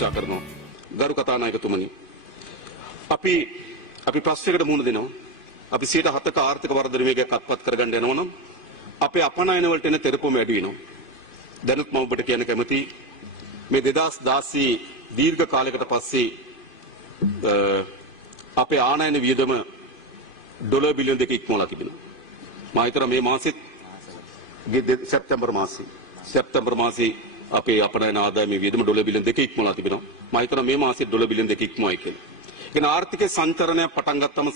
අපේක්ෂා කරනවා. ගරු කතානායකතුමනි, අපි ප්‍රශ්නයකට මුහුණ දෙනවා. අපි 7%ක ආර්ථික වර්ධන වේගයක් අත්පත් කරගන්න යනවා නම් අපේ අපනයන වලට එන තෙරපුම වැඩි වෙනවා. දැනුත් මම ඔබට කියන්න කැමතියි මේ 2016 දීර්ඝ කාලයකට පස්සේ අපේ ආනයන වියදම ඩොලර් බිලියන 2 ඉක්මවලා තිබෙනවා. මම හිතනවා මේ මාසෙත් සැප්තැම්බර් මාසේ අපේ අපනයන ආදායමේ වියදම ඩොලර් බිලියන 2 ඉක්මවලා තිබෙනවා. මම හිතනවා මේ මාසෙත් ඩොලර් බිලියන 2 ඉක්මවයි කියලා. කියන ආර්ථික සංචරණය පටන් ගත්තම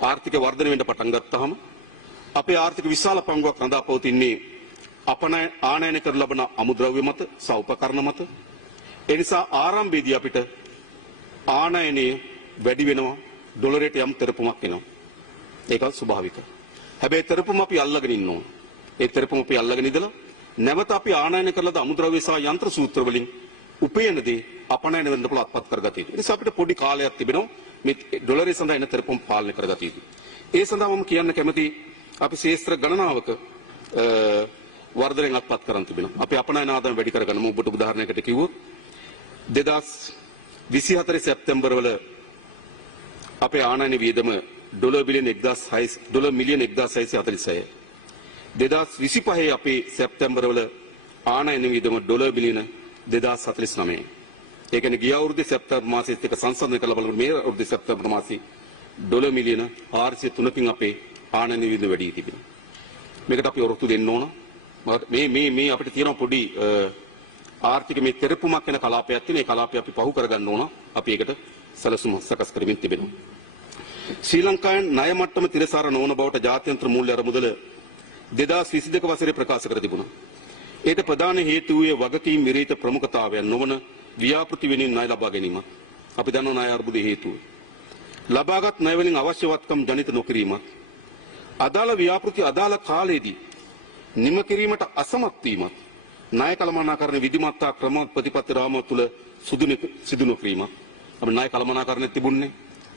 ආර්ථික වර්ධනය වෙන්න පටන් ගත්තාම අපේ ආර්ථික විශාල පංගුවක් රඳා පවතින්නේ ආනයන කර ලබන අමුද්‍රව්‍ය මත, සෞපකරණ මත. ඒ නිසා ආරම්භයේදී අපිට ආනයනය වැඩි වෙනවා, ඩොලරයට යම් තෙරපුමක් එනවා. ඒක ස්වභාවිකයි. හැබැයි තෙරපුම අපි අල්ලගෙන ඉන්න ඕන. ඒ තෙරපුම අපි අල්ලගෙන ඉඳලා නැවත අපි ආනයන කරලා අමුද්‍රව්‍ය සහ යන්ත්‍ර සූත්‍ර වලින් උපයනදී අපනයන වෙන්න පුළුවන් අත්පත් කරගත යුතුයි. ඒ නිසා අපිට පොඩි කාලයක් තිබෙනවා මේ ඩොලරය සඳහා එන තෙරපුම් පාලනය කරගත යුතුයි. ඒ සඳහා මම කියන්න කැමති අපි ශේෂ්ත්‍ර ගණනාවක වර්ධනයක් අත්පත් කරන් තිබෙනවා. අපි අපනයන ආදායම වැඩි කරගන්න මම ඔබට උදාහරණයකට කිව්වොත් 2024 සැප්තැම්බර් වල අපේ ආනයන වියදම ඩොලර් මිලියන 1646. 2025 අපේ සැප්තැම්බර් වල ආනයන වියදම ඩොලර් මිලියන 2049. ඒ කියන්නේ ගිය අවුරුද්දේ සැප්තැම්බර් මාසෙත් එක සංසන්දනය කළ බලනකොට මේ අවුරුද්දේ සැප්තැම්බර් මාසයේ ඩොලර් මිලියන 403කින් අපේ ආනයන වියදම වැඩි තිබෙනවා. මේකට අපි ඔරොත්තු දෙන්න ඕන. මේ අපිට තියෙන පොඩි ආර්ථික මේ තෙරපුමක් වෙන කලාපයක් තියෙන. ඒ කලාපය අපි පහු කරගන්න ඕන. අපි ඒකට සැලසුම සකස් කරමින් තිබෙනවා. ශ්‍රී ලංකාවේ ණය මට්ටම තිරසාර නොවන බවට ජාත්‍යන්තර මූල්‍ය අරමුදල 2022 වසරේ ප්‍රකාශ කර තිබුණා. ඒට ප්‍රධාන හේතු වූයේ වගකීම් විරහිත ප්‍රමුඛතාවයන් නොවන ව්‍යාපෘති වෙනින් ණය ලබා ගැනීම. අපි දන්නවා ණය අර්බුදයේ හේතුව. ලබාගත් ණය වලින් අවශ්‍යවත්කම් ජනිත නොකිරීමත්, අදාළ ව්‍යාපෘති අදාළ කාලයේදී නිම කිරීමට අසමත් වීමත්, ණය කළමනාකරණ විධිමත්තා ක්‍රම ප්‍රතිපත්ති රාමුව තුළ සිදු නොකිරීමත්. අපි ණය කළමනාකරණය තිබුණේ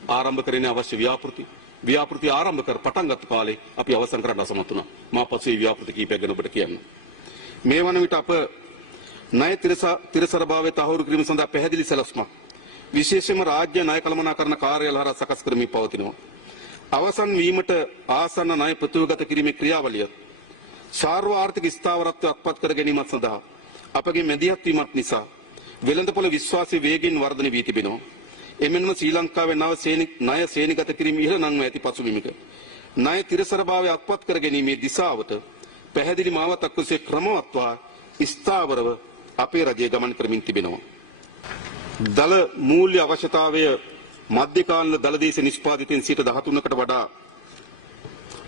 ආරම්භ කරන්නේ අවශ්‍ය ව්‍යාපෘති ආරම්භ කර පටන් ගත්ත කාලේ අපි අවසන් කරන්න අසමත් වුණා. මා පස්සේ ව්‍යාපෘති කීපයක් ගැන ඔබට කියන්න. මේ වන විට අප ණය තිරසරභාවය තහවුරු කිරීම සඳහා පැහැදිලි සැලැස්මක් විශේෂයෙන්ම රාජ්‍ය ණය කළමනාකරණ කාර්යාලය හරහා සකස් කරමින් පවතිනවා. අවසන් වීමට ආසන්න ණය ප්‍රතිවගත කිරීමේ ක්‍රියාවලිය සාර්වාර්ථික ස්ථාවරත්වය අත්පත් කර ගැනීමත් සඳහා අපගේ මැදිහත් වීමත් නිසා වෙළඳපොළ විශ්වාසයේ වේගින් වර්ධනය වී තිබෙනවා. එමෙන්ම ශ්‍රී ලංකාවේ නව ණය ශ්‍රේණිගත කිරීම ඉහළ නංව ඇති පසුබිමක ණය තිරසරභාවය අත්පත් කර ගැනීමේ දිශාවට පැහැදිලි මාවතක් ඔස්සේ ක්‍රමවත්ව ස්ථාවරව අපේ රජය ගමන් කරමින් තිබෙනවා. දල මූල්‍ය අවශ්‍යතාවය මධ්‍යකාලීන දලදේශ නිෂ්පාදිතයෙන් 13%කට වඩා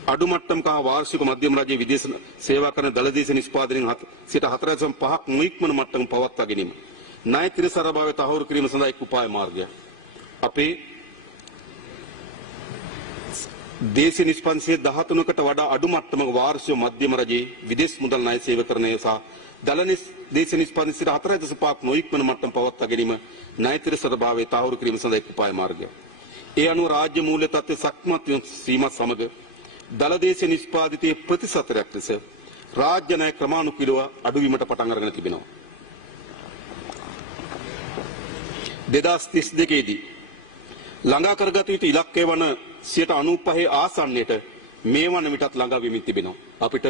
අඩු මට්ටමක වාර්ෂික මධ්‍යම රජයේ විදේශ සේවා කරන දලදේශ නිෂ්පාදනයෙන් 4.5% නොඉක්මන මට්ටම පවත්වා ගැනීම ණය තිරසරභාවය තහවුරු කිරීම සඳහා එක් උපාය මාර්ගයක්. අපේ දේශීය නිෂ්පාදනයේ 13%කට වඩා අඩු මට්ටමක වාර්ෂික මධ්‍යම රජයේ විදේශ මුදල් ණය සේවකරණය සහ දල දේශීය නිෂ්පාදනයේ 4.5% නොඉක්මන මට්ටම පවත්වා ගැනීම ණය තිරසරභාවය තහවුරු කිරීම සඳහා එක් උපාය මාර්ගයක්. ඒ අනුව රාජ්‍ය මූල්‍ය තත්ත්වයේ සක්මත් වීමත් සමග දල දේශීය නිෂ්පාදිතයේ ප්‍රතිශතයක් ලෙස රාජ්‍ය ණය ක්‍රමානුකූලව අඩුවීමට පටන් අරගෙන තිබෙනවා. 2032 දී ළඟා කරගත යුතු ඉලක්කය වන 95% ආසන්නයට මේ වන විටත් ළඟා වෙමින් තිබෙනවා. අපිට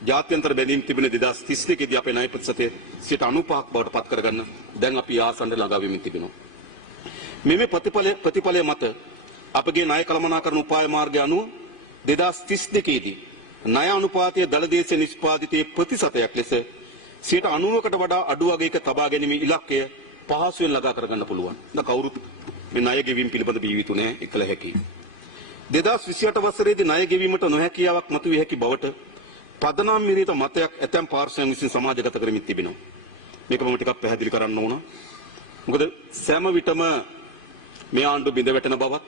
ජාත්‍යන්තර බැඳීම් තිබෙන 2032 දී අපේ ණය ප්‍රතිශතය 95% බවට පත් කරගන්න දැන් අපි ආසන්නට ළඟා වෙමින් තිබෙනවා. මේ ප්‍රතිඵලය මත අපගේ ණය කළමනාකරණ උපාය මාර්ගය අනුව 2032 දී ණය අනුපාතයේ දලදේශ නිෂ්පාදිතයේ ප්‍රතිශතයක් ලෙස 90%කට වඩා අඩු වගයක තබා ගැනීමේ ඉලක්කය පහසුවෙන් ළඟා කරගන්න පුළුවන්. දැන් කවුරුත් මේ ණය ගෙවීම පිළිබඳ බීවිතු නැහැ එකල හැකි. 2028 වසරේදී ණය ගෙවීමට නොහැකියාවක් මතුවිය හැකි බවට පදනම් මිරිත මතයක් ඇතැම් පාර්ශ්වයන් විසින් සමාජගත කරමින් තිබෙනවා. මේක මම ටිකක් පැහැදිලි කරන්න ඕන. මොකද සෑම විටම මේ ආණ්ඩුව බිඳ වැටෙන බවත්,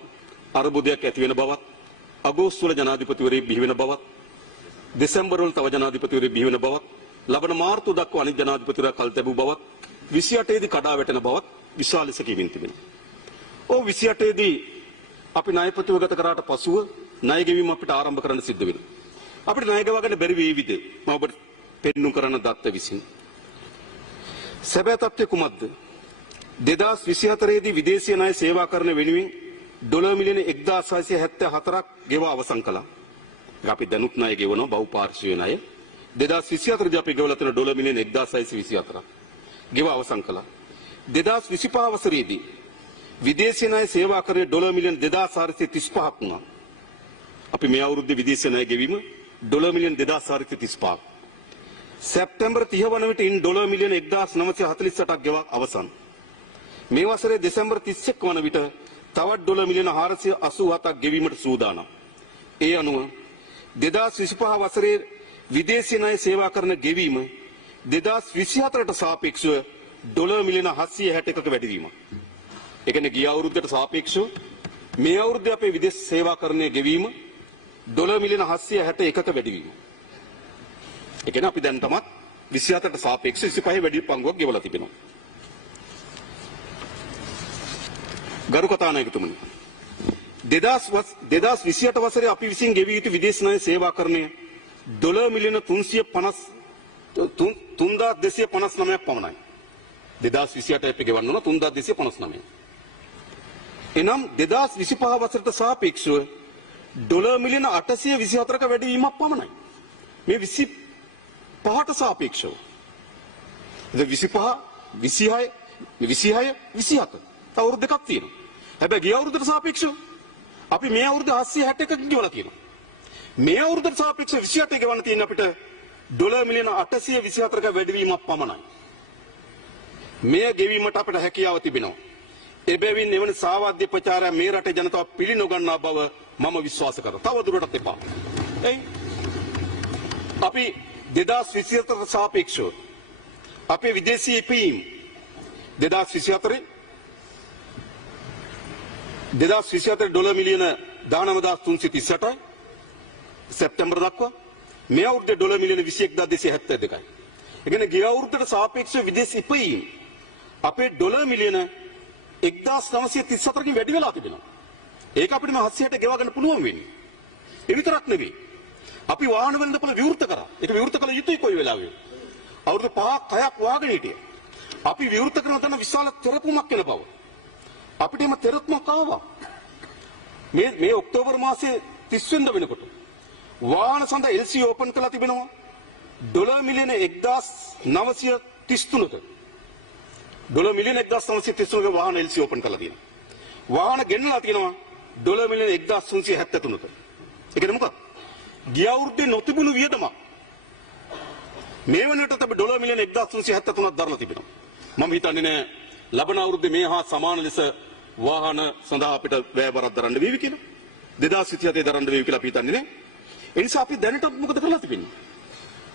අර්බුදයක් ඇති වෙන බවත්, අගෝස්තු වල ජනාධිපතිවරයෙක් බිහි වෙන බවත්, දෙසැම්බර් වල තව ජනාධිපතිවරයෙක් බිහි වෙන බවත්, ලබන මාර්තු දක්වා අනිත් ජනාධිපතිවරයා කල් තැබූ බවත්, 28 දී කඩා වැටෙන බවත් විශාල ලෙස කියමින් තිබෙනවා. 28 දී අපි ණය ප්‍රතිවගත කරාට පසුව ණය ගෙවීම අපිට ආරම්භ කරන්න සිද්ධ වෙනවා. අපිට ණය ගෙවා ගන්න බැරි වේවිද? මම ඔබට පෙන්눔 කරන දත්ත විසින්. සැබෑ තත්ත්වය කුමක්ද? 2024 දී විදේශීය ණය සේවා කරන වෙනුවෙන් ඩොලර් මිලියන 1674ක් ගෙවා අවසන් කළා. අපි දැනුත් ණය ගෙවනවා බහුපාර්ශ්වීය ණය. 2024 දී අපි ගෙවලා තියෙන ඩොලර් මිලියන 1624ක් ගෙවා අවසන් කළා. 2025 වසරේදී විදේශීය ණය සේවා කරේ ඩොලර් මිලියන 2435ක් වුණා. අපි මේ අවුරුද්දේ විදේශීය ණය ගෙවීම ඩොලර් මිලියන 2435ක්. සැප්තැම්බර් 30 වන විට ඉන් ඩොලර් මිලියන 1948ක් ගෙවා අවසන්. මේ වසරේ දෙසැම්බර් 31 වන විට තවත් ඩොලර් මිලියන 487ක් ගෙවීමට සූදානම්. ඒ අනුව 2025 වසරේ විදේශීය ණය සේවා කරන ගෙවීම 2024ට සාපේක්ෂව ඩොලර් මිලියන 761ක වැඩිවීමක්. ඒ කියන්නේ ගිය අවුරුද්දට සාපේක්ෂව මේ අවුරුද්දේ අපේ විදේශ සේවා කරන්නේ ගෙවීම ඩොලර් මිලියන 761ක වැඩිවීම. ඒ කියන්නේ අපි දැන් තමත් 24ට සාපේක්ෂව 25 වැඩි පංගුවක් ගෙවලා තිබෙනවා. ගරු කතානායකතුමනි 2028 වසරේ අපි විසින් ගෙවිය යුතු විදේශ ණය සේවා කරන්නේ ඩොලර් මිලියන 3259ක් පමණයි. 2028 අපි ගෙවන්න ඕන 3259. එනම් 2025 වසරට සාපේක්ෂව ඩොලර් මිලියන 824ක වැඩිවීමක් පමණයි. මේ 25ට සාපේක්ෂව. 25 26 27 අවුරුදු දෙකක් තියෙනවා. හැබැයි ගිය අවුරුද්දට සාපේක්ෂව අපි මේ අවුරුද්ද 761ක ගෙවලා තියෙනවා. මේ අවුරුද්දට සාපේක්ෂව 28 ගෙවන්න තියෙන අපිට ඩොලර් මිලියන 824ක වැඩිවීමක් පමණයි. මේ ගෙවීමට අපිට හැකියාව තිබෙනවා. එබැවින් එවන සාවාද්‍ය ප්‍රචාරය මේ රටේ ජනතාව පිළිනොගන්නා බව මම විශ්වාස කරනවා. තව දුරටත් එපා. එයි අපි 2024ට සාපේක්ෂව අපේ විදේශීය ඉපීම් 2024 ඩොලර් මිලියන 19338යි සැප්තැම්බර් දක්වා මේ අවුරුද්දේ ඩොලර් මිලියන 21272යි. ඒ කියන්නේ ගිය අවුරුද්දට සාපේක්ෂව විදේශ ඉපීම් අපේ ඩොලර් මිලියන 1934කින් වැඩි වෙලා තිබෙනවා. ඒක අපිට මේ 760 ගෙවා ගන්න පුළුවන් වෙන්නේ. ඒ විතරක් නෙවෙයි. අපි වාහන වෙළඳපොළ විවෘත කරා. ඒක විවෘත කළ යුතුයි කොයි වෙලාවෙ. අවුරුදු 5ක් 6ක් වාගෙන හිටියේ. අපි විවෘත කරන තැන විශාල තෙරපුමක් වෙන බව. අපිට එම තෙරපුමක් ආවා. මේ ඔක්තෝබර් මාසයේ 30 වෙනිදා වෙනකොට වාහන සඳහා LC ඕපන් කරලා තිබෙනවා ඩොලර් මිලියන 1933ක. ඩොලර් මිලියන 1933ක වාහන LC ඕපන් කරලා තියෙනවා. වාහන ගෙන්නලා තියෙනවා ඩොලර් මිලියන 1373ක. ඒ කියන්නේ මොකක්ද? ගිය අවුරුද්දේ නොතිබුණු වියදමක් මේ වෙනකොට අපි ඩොලර් මිලියන 1373ක් දරලා තිබෙනවා. මම හිතන්නේ නෑ ලබන අවුරුද්දේ මේ හා සමාන ලෙස වාහන සඳහා අපිට වැය බරක් දරන්න වේවි කියලා. 2027 දරන්න වේවි කියලා අපි හිතන්නේ නෑ. ඒ නිසා අපි දැනට මොකද කරලා තිබෙන්නේ?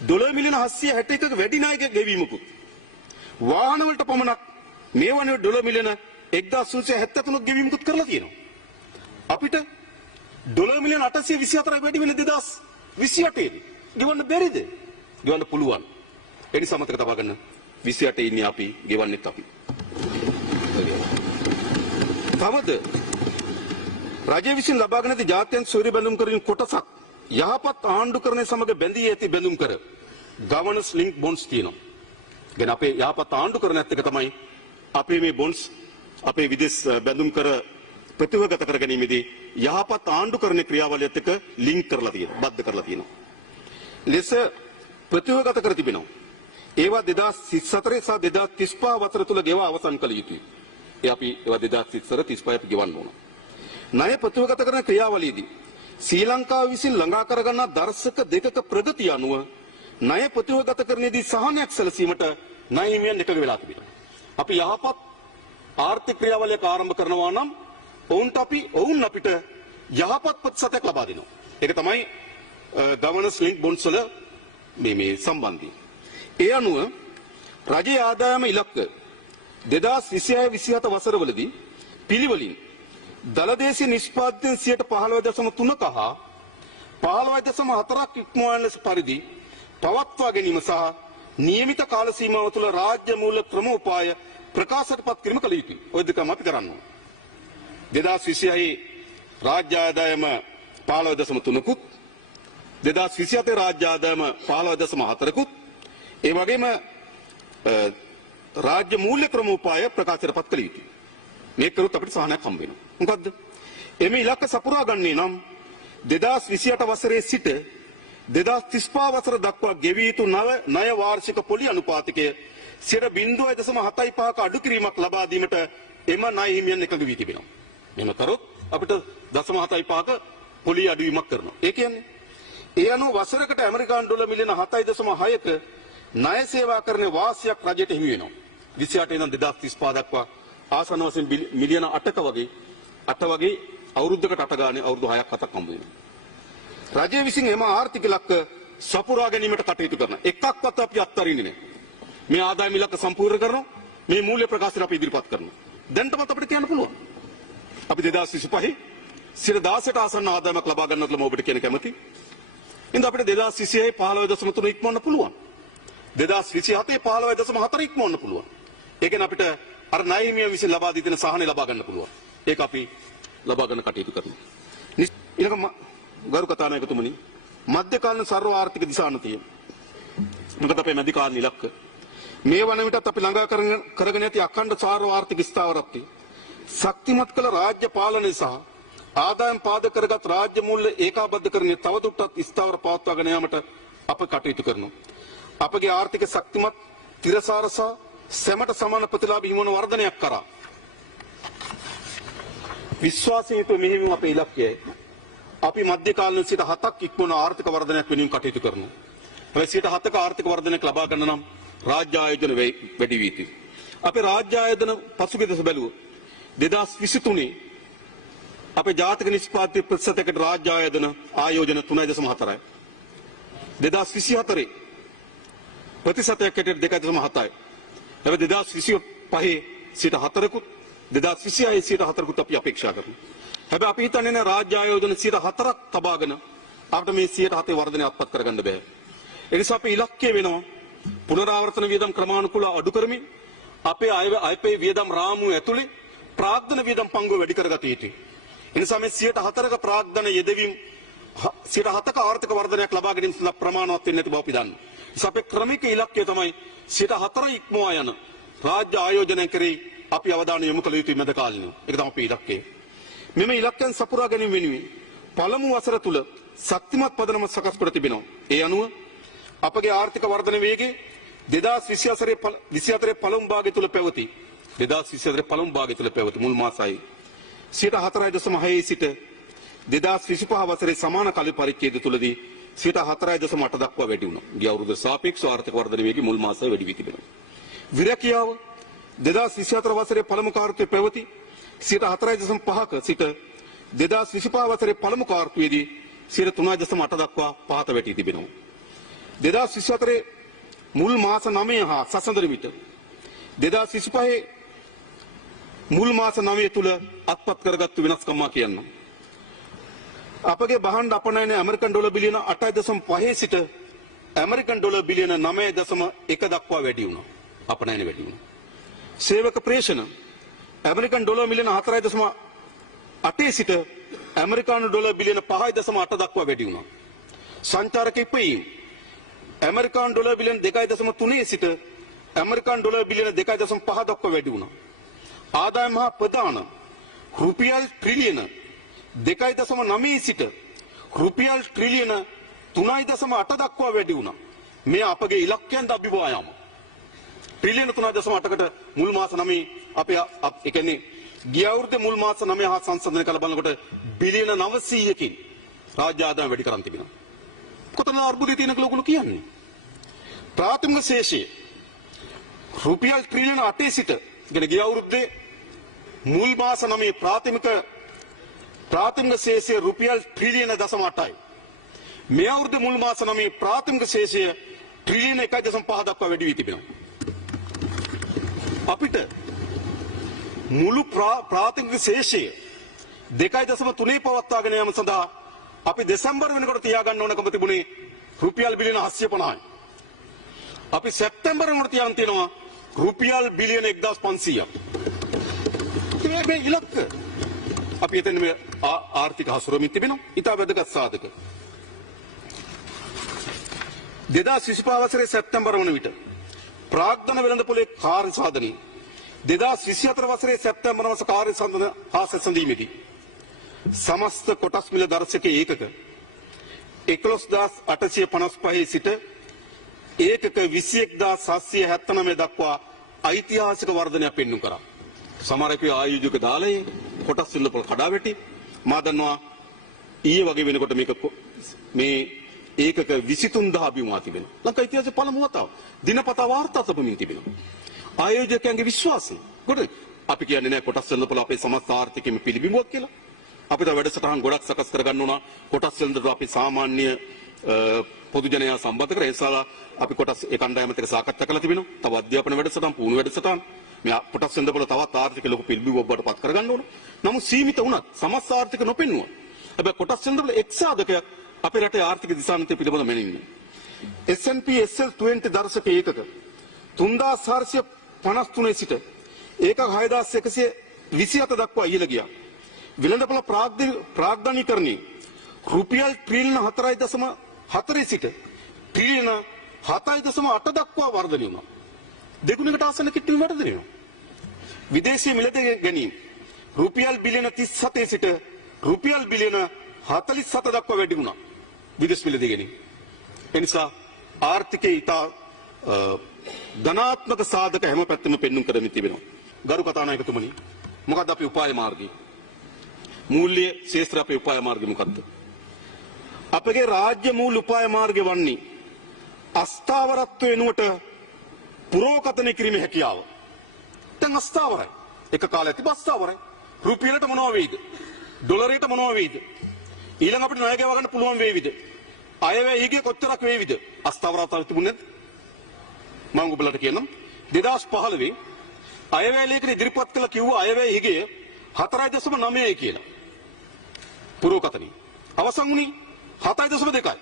ඩොලර් මිලියන 761ක වැඩි ණයක ගෙවීමකුත් වාහන වලට පමණක් මේ වන ඩොලර් මිලියන 1373ක ගෙවීමකුත් කරලා තියෙනවා. අපිට ඩොලර් මිලියන 824ක් වැඩි වෙන 2028 දී ගෙවන්න බැරිද? ගෙවන්න පුළුවන්. ඒ නිසා මතක තබා ගන්න 28 ඉන්නේ අපි ගෙවන්නෙත් අපි. තවද රජය විසින් ලබාගෙන ඇති ජාත්‍යන්තර සූර්ය බැඳුම් කරින් කොටසක් යහපත් ආණ්ඩුකරණය සමග බැඳී ඇති බැඳුම් කර ගවර්නන්ස් ලින්ක් බොන්ඩ්ස් තියෙනවා. ගැන අපේ යහපත් ආණ්ඩුකරණයත් එක තමයි අපේ මේ බොන්ඩ්ස් අපේ විදේශ බැඳුම් කර ප්‍රතිවගත කර ගැනීමේදී යහපත් ආණ්ඩුකරණ ක්‍රියාවලියත් එක්ක ලින්ක් කරලා තියෙනවා, බද්ධ කරලා තියෙනවා. ලෙස ප්‍රතිවගත කර තිබෙනවා. ඒවා 2034 සහ 2035 වසර තුල ගෙවා අවසන් කළ යුතුයි. ඒ අපි ඒවා 2034 35 අපි ගෙවන්න ඕන. ණය ප්‍රතිවගත කරන ක්‍රියාවලියේදී ශ්‍රී ලංකාව විසින් ළඟා කර ගන්නා දර්ශක දෙකක ප්‍රගතිය අනුව ණය ප්‍රතිවගත කරන්නේදී සහනයක් සැලසීමට ණය හිමියන් එකග වෙලා තිබෙනවා. අපි යහපත් ආර්ථික ක්‍රියාවලියක් ආරම්භ කරනවා නම් ඔවුන් අපිට යහපත් ප්‍රතිශතයක් ලබා දෙනවා. ඒක තමයි ගවර්නන්ස් ලින්ක් බොන්ඩ්ස් වල මේ සම්බන්ධය. ඒ අනුව රජයේ ආදායම ඉලක්ක 2026-27 වසරවලදී පිළිවෙලින් දලදේශීය නිෂ්පාදනයෙන් 15.3ක හා 15.4ක් ඉක්මවන ලෙස පරිදි පවත්වා ගැනීම සහ නියමිත කාල සීමාව තුළ රාජ්‍ය මූල්‍ය ක්‍රමෝපාය ප්‍රකාශයටපත් කිරීම කළ යුතුයි. ඔය දෙකම අපි කරනවා. 2026 රාජ්‍ය ආදායම 15.3කුත් 2027 රාජ්‍ය ආදායම 15.4කුත් ඒ වගේම රාජ්‍ය මූල්‍ය ක්‍රමෝපාය ප්‍රකාශයට පත් කළ යුතුයි. මේක කරුත් අපිට සහනයක් හම්බ වෙනවා. මොකද්ද? එමෙ ඉලක්ක සපුරා ගන්නේ නම් 2028 වසරේ සිට 2035 වසර දක්වා ගෙවී යුතු ණය වාර්ෂික පොලි අනුපාතිකය 0.75ක අඩු කිරීමක් ලබා දීමට එම ණය හිමියන් එකඟ වී තිබෙනවා. මෙහෙම කරොත් අපිට 0.75ක පොලි අඩුවීමක් කරනවා. ඒ කියන්නේ ඒ අනුව වසරකට ඇමරිකානු ඩොලර් මිලියන 7.6ක ණය සේවා කරන වාසියක් රජයට හිමි වෙනවා. 28 ඉඳන් 2035 දක්වා ආසන්න වශයෙන් මිලියන 8ක වගේ අවුරුද්දකට 8 ගානේ අවුරුදු 6ක් 7ක් හම්බ වෙනවා. රජය විසින් එම ආර්ථික ඉලක්ක සපුරා ගැනීමට කටයුතු කරන එකක්වත් අපි අත්හරින්නේ නැහැ. මේ ආදායම ඉලක්ක සම්පූර්ණ කරනවා. මේ මූල්‍ය ප්‍රකාශන අපි ඉදිරිපත් කරනවා. දැන්ටමත් අපිට කියන්න පුළුවන්. අපි 2025 16ට ආසන්න ආදායමක් ලබා ගන්නත් ලම ඔබට කියන කැමති. ඉතින් අපිට 2026 15.3 ඉක්මවන්න පුළුවන්. 2027 15.4 ඉක්මවන්න පුළුවන්. ඒ කියන්නේ අපිට අර ණය හිමියන් විසින් ලබා දී තියෙන සහනය ලබා ගන්න පුළුවන්. ඒක අපි ලබා ගන්න කටයුතු කරනවා. ඊළඟ ගරු කතානායකතුමනි මධ්‍යකාලීන සර්ව ආර්ථික දිශානතිය මොකද අපේ මධ්‍යකාලීන ඉලක්ක මේ වන විටත් අපි ළඟා කරගෙන ඇති අඛණ්ඩ සාර්ව ආර්ථික ස්ථාවරත්වය ශක්තිමත් කළ රාජ්‍ය පාලනය සහ ආදායම් පාදක කරගත් රාජ්‍ය මූල්‍ය ඒකාබද්ධකරණය තවදුරටත් ස්ථාවර පවත්වාගෙන යාමට අප කටයුතු කරනවා. අපගේ ආර්ථික ශක්තිමත් තිරසාර සහ සැමට සමාන ප්‍රතිලාභ හිමවන වර්ධනයක් කරා විශ්වාසයෙන් යුතුව මෙහෙයවීම අපේ ඉලක්කයයි. අපි මධ්‍යකාලීන සිට 7ක් ඉක්මන ආර්ථික වර්ධනයක් වෙනුවෙන් කටයුතු කරනවා. හැබැයි සිට 7ක ආර්ථික වර්ධනයක් ලබා ගන්න නම් රාජ්‍ය ආයෝජන වැඩි වී යුතුයි. අපේ රාජ්‍ය ආයෝජන පසුගිය දවස් බැලුවොත් 2023 අපේ ජාතික නිෂ්පාදනයේ ප්‍රතිශතයකට රාජ්‍ය ආයෝජන 3.4යි. 2024 ප්‍රතිශතයකට 2.7යි. හැබැයි 2025 සිට 4කුත් 2026 සිට 4කුත් අපි අපේක්ෂා කරනවා. හැබැයි අපි හිතන්නේ නැහැ රාජ්‍ය ආයෝජන 4ක් තබාගෙන අපිට මේ 7 වර්ධනය අත්පත් කරගන්න බෑ. ඒ නිසා අපි ඉලක්කය වෙනවා පුනරාවර්තන වියදම් ක්‍රමානුකූලව අඩු කරමින් අපේ අයපේ වියදම් රාමුව ඇතුලේ ප්‍රාග්ධන වියදම් පංගුව වැඩි කරගත යුතුයි. ඒ නිසා මේ 4ක ප්‍රාග්ධන යෙදවීම 7ක ආර්ථික වර්ධනයක් ලබා ගැනීම සඳහා ප්‍රමාණවත් වෙන්නේ නැති බව අපි දන්නවා. ඒ නිසා අපේ ක්‍රමික ඉලක්කය තමයි 4 ඉක්මවා යන රාජ්‍ය ආයෝජනය කරේ අපි අවධානය යොමු කළ යුතුයි මැද කාලිනව. ඒක තමයි අපේ ඉලක්කය. මෙම ඉලක්කයන් සපුරා ගැනීම වෙනුවෙන් පළමු වසර තුල ශක්තිමත් පදනම සකස් කර තිබෙනවා. ඒ අනුව අපගේ ආර්ථික වර්ධන වේගය 2024 පළමු භාගය තුල පැවති 2024 පළමු භාගය තුල පැවති මුල් මාසයි 4.6 සිට 2025 වසරේ සමාන කාල පරිච්ඡේද තුලදී 4.8 දක්වා වැඩි වුණා. ගිය අවුරුද්ද සාපේක්ෂව ආර්ථික වර්ධන වේගය මුල් මාසයේ වැඩි වී තිබෙනවා. විරකියාව 2024 වසරේ පළමු කාර්යයේ පැවති 4.5ක සිට 2025 වසරේ පළමු කාර්යයේදී 3.8 දක්වා පහත වැටී තිබෙනවා. 2024 මුල් මාස 9 හා සසඳන විට 2025 මුල් මාස 9 තුල අත්පත් කරගත්තු වෙනස්කම් කියන්න. අපගේ බහන්ඩ අපනයන ඇමරිකන් ඩොලර් බිලියන 8.5 සිට ඇමරිකන් ඩොලර් බිලියන 9.1 දක්වා වැඩි වුණා. අපනයන වැඩි වුණා. සේවක ප්‍රේෂණ ඇමරිකන් ඩොලර් මිලියන 4.8 සිට ඇමරිකානු ඩොලර් බිලියන 5.8 දක්වා වැඩි වුණා. සංචාරක ඉපයීම් ඇමරිකානු ඩොලර් බිලියන 2.3 සිට ඇමරිකානු ඩොලර් බිලියන 2.5 දක්වා වැඩි වුණා. ආදායම හා ප්‍රදාන රුපියල් ට්‍රිලියන 2.9 සිට රුපියල් ට්‍රිලියන 3.8 දක්වා වැඩි වුණා. මේ අපගේ ඉලක්කයන්ට අභිභායම. ට්‍රිලියන 3.8කට මුල් මාස 9 අපේ ඒ කියන්නේ ගිය අවුරුද්දේ මුල් මාස 9 හා සංසන්දනය කළ බලනකොට බිලියන 900කින් රාජ්‍ය ආදායම වැඩි කරන් තිබෙනවා. කොතනද අර්බුදය තියෙන කියලා ඔයගොල්ලෝ කියන්නේ? ප්‍රාථමික ශේෂය රුපියල් ට්‍රිලියන 8 සිට කියන්නේ ගිය අවුරුද්දේ මුල් මාස 9 ප්‍රාථමික ශේෂය රුපියල් ට්‍රිලියන 0.8යි. මේ අවුරුද්දේ මුල් මාස 9 ප්‍රාථමික ශේෂය ට්‍රිලියන 1.5 දක්වා වැඩි වී තිබෙනවා. අපිට මුළු ප්‍රාථමික ශේෂය 2.3 පවත්වාගෙන යාම සඳහා අපි දෙසැම්බර් වෙනකොට තියාගන්න ඕනකම තිබුණේ රුපියල් බිලියන 750යි. අපි සැප්තැම්බර් වෙනකොට තියාගෙන තියෙනවා රුපියල් බිලියන 1500ක්. මේ ඉලක්ක අපි එතන මේ ආර්ථික හසුරුවමින් තිබෙනවා. ඊට වැදගත් සාධක 2025 වසරේ සැප්තැම්බර් වන විට ප්‍රාග්ධන වෙළඳපොලේ කාර්ය සාධනී 2024 වසරේ සැප්තැම්බර් මාස කාර්ය සම්බන්ධ හා සැසඳීමේදී සමස්ත කොටස් මිල දර්ශක ඒකක 11855 සිට ඒකක 21779 දක්වා ඓතිහාසික වර්ධනයක් පෙන්වු කරා. සමහර අය ආයෝජක දාලේ කොටස් වෙළඳපොළ කඩා වැටි මා දන්නවා ඊයේ වගේ වෙනකොට මේ ඒකක 23000 බිමා තිබෙනවා. ලංකා ඉතිහාසයේ පළමු වතාව දිනපතා වාර්තා තබමින් තිබෙනවා. ආයෝජකයන්ගේ විශ්වාසය. කොට අපි කියන්නේ නැහැ කොටස් වෙළඳපොළ අපේ සමස්ත ආර්ථිකයේම පිළිබිඹුවක් කියලා. අපිට වැඩසටහන් ගොඩක් සකස් කරගන්න ඕන කොටස් වෙළඳපොළ අපි සාමාන්‍ය පොදු ජනයා සම්බන්ධ කර ඒසාලා අපි කොටස් ඒ කණ්ඩායමත් එක්ක සාකච්ඡා කරලා තිබෙනවා. තව අධ්‍යාපන වැඩසටහන් පුහුණු වැඩසටහන් මේ කොටස් වෙළඳපොළ තවත් ආර්ථික ලොකු පිළිබිඹුවක් බවට පත් කරගන්න ඕන. නමුත් සීමිත වුණත් සමස්ත ආර්ථික නොපෙන්නුවා. හැබැයි කොටස් වෙළඳපොළ එක් සාධකයක් අපේ රටේ ආර්ථික දිශානතිය පිළිබඳව මැනින්නේ. S&P SL 20 දර්ශක ඒකක 3453 සිට ඒකක 6127 දක්වා ඉහළ ගියා. වෙළඳපොළ ප්‍රාග්ධනීකරණයේ රුපියල් ට්‍රිලියන 4.4 සිට ට්‍රිලියන 7.8 දක්වා වර්ධනය වුණා. දෙගුණයකට ආසන්න කිට්ටුවීම වර්ධනය වෙනවා. විදේශීය මිලදී ගැනීම රුපියල් බිලියන 37 සිට රුපියල් බිලියන 47 දක්වා වැඩි වුණා. විදේශ මිලදී ගැනීම. ඒ නිසා ආර්ථිකයේ ඉතා ධනාත්මක සාධක හැම පැත්තෙම පෙන්눔 කරමින් තිබෙනවා. ගරු කතානායකතුමනි, මොකක්ද අපේ උපාය මාර්ගය? මූල්‍ය ශේෂ්ත්‍ර අපේ උපාය මාර්ගය මොකක්ද? අපගේ රාජ්‍ය මූල්‍ය උපාය මාර්ගය වන්නේ අස්ථාවරත්වය වෙනුවට පුරෝකථනය කිරීමේ හැකියාව. දැන් අස්ථාවරයි. එක කාලයක් තිබ්බ අස්ථාවරයි. රුපියලට මොනවා වෙයිද? ඩොලරයට මොනවා වෙයිද? ඊළඟ අපිට ණය ගෙව ගන්න පුළුවන් වේවිද? අයවැය ඊගේ කොච්චරක් වේවිද? අස්ථාවරතාවය තිබුණේ නැද්ද? මම ඔබලට කියන්නම් 2015 අයවැය ලේඛන ඉදිරිපත් කළ කිව්ව අයවැය ඊගේ 4.9යි කියලා. පුරෝකථනී. අවසන් වුණේ 7.2යි.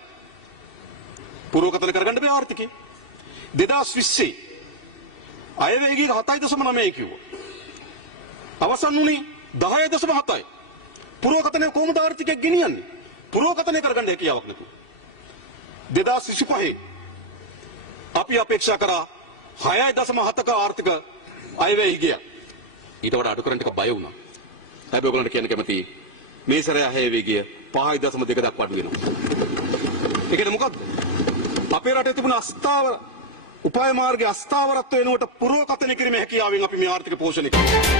පුරෝකථන කරගන්න බෑ ආර්ථිකේ. 2020 අයවැය ඊගේ 7.9යි කිව්වා. අවසන් වුණේ 10.7යි. පුරෝකථනය කොහොමද ආර්ථිකය ගෙනියන්නේ? පුරෝකථනය කරගන්න හැකියාවක් නැතුව. 2025 අපි අපේක්ෂා කරා 6.7ක ආර්ථික අයවැය ගියා. ඊට වඩා අඩු කරන්න ටික බය වුණා. හැබැයි ඔයගොල්ලන්ට කියන්න කැමතියි මේ සැරේ අයවැය ගිය 5.2 දක්වා අඩු වෙනවා. ඒ කියන්නේ මොකද්ද? අපේ රටේ තිබුණ අස්ථාවර උපාය මාර්ගයේ අස්ථාවරත්වය වෙනුවට පුරෝකථනය කිරීමේ හැකියාවෙන් අපි මේ ආර්ථික පෝෂණය කරනවා.